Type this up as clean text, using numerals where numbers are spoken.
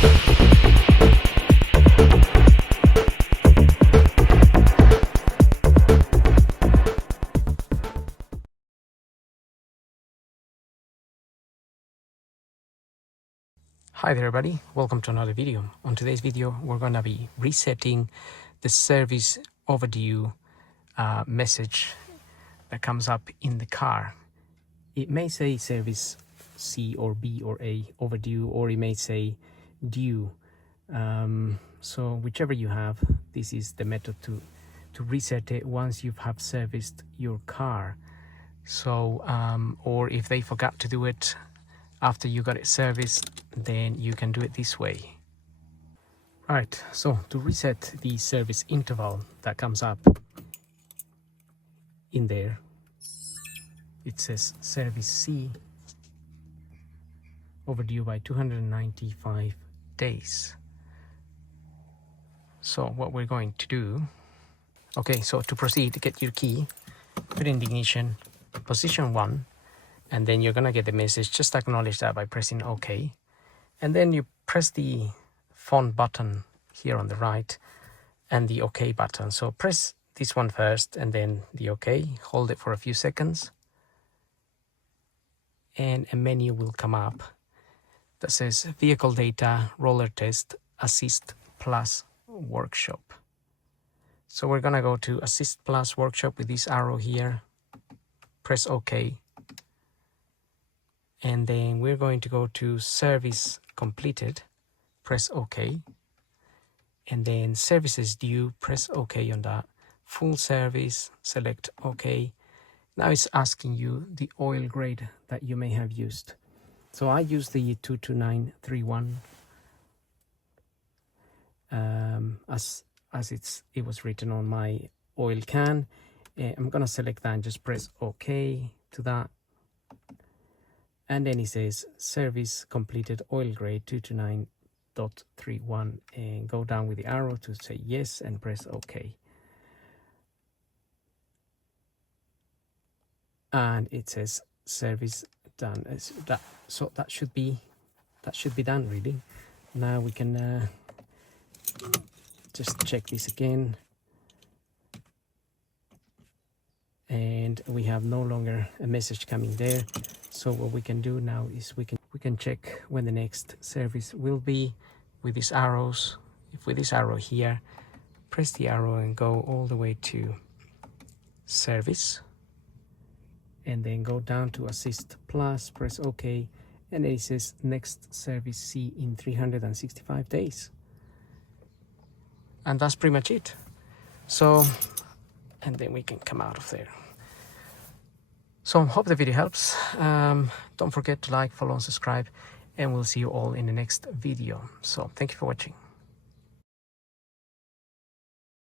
Hi there everybody, welcome to another video. On today's video we're going to be resetting the service overdue message that comes up in the car. It may say service C or B or A, overdue, or it may say due. So whichever you have, this is the method to reset it once you have serviced your car. So or if they forgot to do it after you got it serviced, then you can do it this way. Right, so to reset the service interval that comes up in there, it says service C overdue by 295 days. So what we're going to do, okay, so to proceed, get your key, put in the ignition, position 1, and then you're gonna get the message. Just acknowledge that by pressing OK, and then you press the phone button here on the right and the OK button. So press this one first and then the OK, hold it for a few seconds, and a menu will come up that says vehicle data, roller test, assist plus workshop. So we're gonna go to assist plus workshop with this arrow here, press OK, and then we're going to go to service completed, press OK, and then services due, press OK on that. Full service, select OK. Now it's asking you the oil grade that you may have used. So I use the 22931 as it was written on my oil can. I'm gonna select that and just press OK to that. And then it says service completed, oil grade 229.31, and go down with the arrow to say yes and press OK. And it says service done. So that should be done really. Now we can just check this again, and we have no longer a message coming there. So what we can do now is we can check when the next service will be with these arrows. If with this arrow here, press the arrow and go all the way to service, and then go down to assist plus, press OK, and it says next service C in 365 days. And that's pretty much it. So, and then we can come out of there. So hope the video helps. Don't forget to like, follow and subscribe, and we'll see you all in the next video. So thank you for watching.